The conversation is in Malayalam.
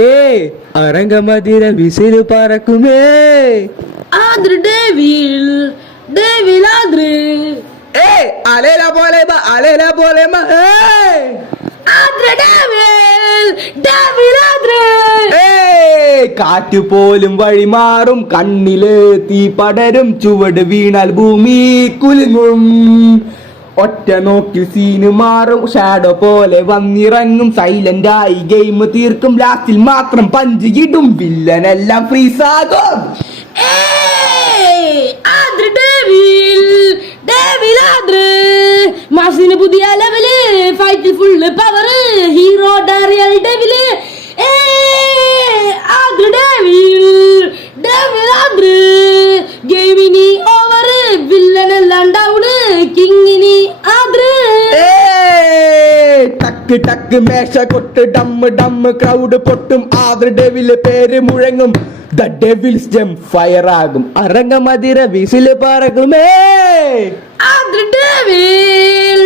അരങ്ങമതിര whistle പറക്കുമേ. Aardra devil devil Aardra അലേല പോലെ അലേല പോലെ ആദ്ര ഡേവിൽ ഡേവിൽ ആദ്ര. കാറ്റ് പോലും വഴിമാറും, കണ്ണില് തീ പടരും, ചുവട് വീണാൽ ഭൂമി കുലുങ്ങും. ഒറ്റ നോക്കിൽ സീന് മാറും, ഷാഡോ പോലെ വന്നിറങ്ങും, സൈലന്റ് ആയി ഗെയിം തീർക്കും, ലാസ്റ്റിൽ മാത്രം പഞ്ച് ഇടും, വില്ലനെല്ലാം ഫ്രീസ് ആകും. ആദ്ര ഡേവിൽ ഡേവിൽ ആദ്ര. മാസിന് പുതിയ ലെവല്, ഫൈറ്റിൽ full power, hero real devil. ആദ്ര ഡേവിൽ ഡേവിൽ ആദ്ര. ഗെയിമിനി ഓവർ, വില്ലനെല്ലാം ഡൗണ്, കിങ്ങിനി ആദ്ര. ടക്ക് ടക്ക് മേശ കൊട്ട്, ഡമ്മ് ഡമ്മ് ക്രൗഡ് പൊട്ടും, ആദ്ര ഡെവില് പേര് മുഴങ്ങും, ദ ഡെവിൽസ് ജം ഫയർ ആകും, അരങ്ങമതിര വിസില് പറക്കുമേ. ആദ്ര ഡേവിൽ